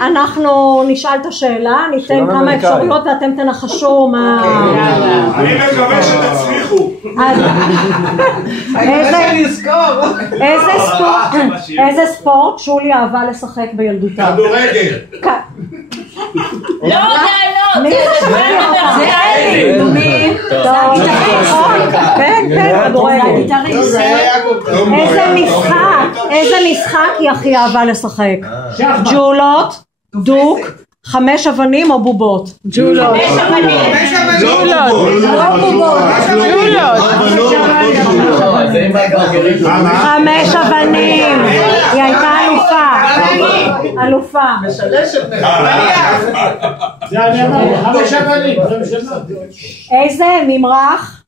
אנחנו נשאל את השאלה, ניתן כמה אפשרויות ואתם תנחשו מה... אני מקווה שתצליחו. איזה ספורט שולי אהבה לשחק בילדותה? כדורגל. לא, מי זה אלי? מי? כן, כן, כדורגל. איזה משחק היא הכי אהבה לשחק? ג'ולות, דוק, 5 אבנים או בובות? ג'ולות. 5 אבנים. לא בובות. 5 אבנים. היא הייתה אלופה. איזה ממרח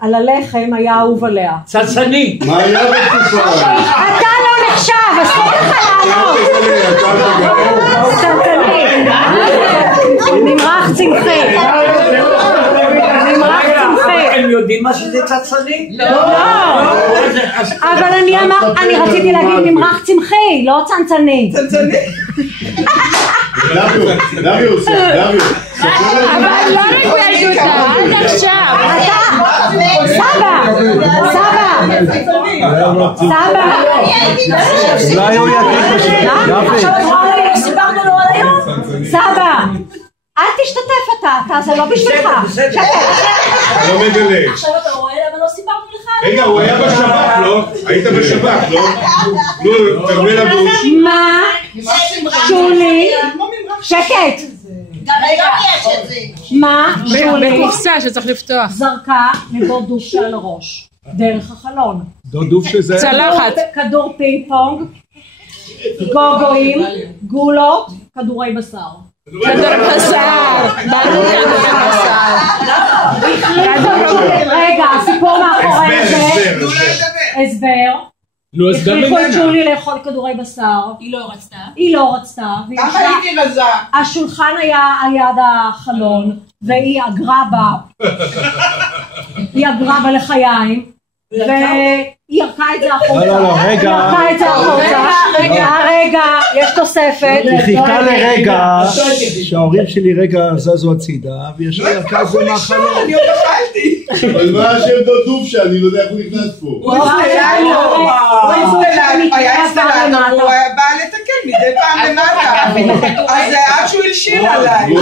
על הלחם היה אהוב עליה? צלצני. אתה לא נחשב, אסור לך לענות. צלצני. ממרח צמחי. הם יודעים מה שזה צלצני? לא. אבל אני רציתי להגיד ממרח צמחי, לא צנצני. דמיוס. אבל לא בילדותה, עד עכשיו. סבא. אולי הוא יגיד סיפרנו לו על היום. סבא, אל תשתתף אתה, זה לא בשבילך. לא מדלג. עכשיו אתה רואה למה לא סיפרנו לך? רגע, הוא היה בשב"כ, לא? היית בשב"כ, לא? נו, תרמי לבוש. מה? שולי? שקט. גם היום יש את זה. מה? שולי? בקופסה שצריך לפתוח. זרקה לדוד דוף על הראש. דרך החלון. דוד דוף שזה... צלחת. כדור פינג פונג. גוגויים. גולות. כדורי בשר. כדור בשר. ברור כדור בשר. רגע, הסיפור מאחורי זה. הסבר. הכריחו את שולי לאכול כדורי בשר. היא לא רצתה. ככה הייתי רזה. השולחן היה על יד החלון והיא אגרה בה לחיים והיא ירקה את זה החוצה. רגע, יש תוספת. היא חיכה לרגע שההורים שלי רגע זזו הצידה וישר ירקה את זה מהחלון. אני עוד אכלתי. אבל מה השם דוד דוף שאני לא יודע איך הוא נכנס פה? הוא היה אצטלנו, הוא היה בא לתקן מדי פעם למטה. אז עד שהוא הלשיר עליי.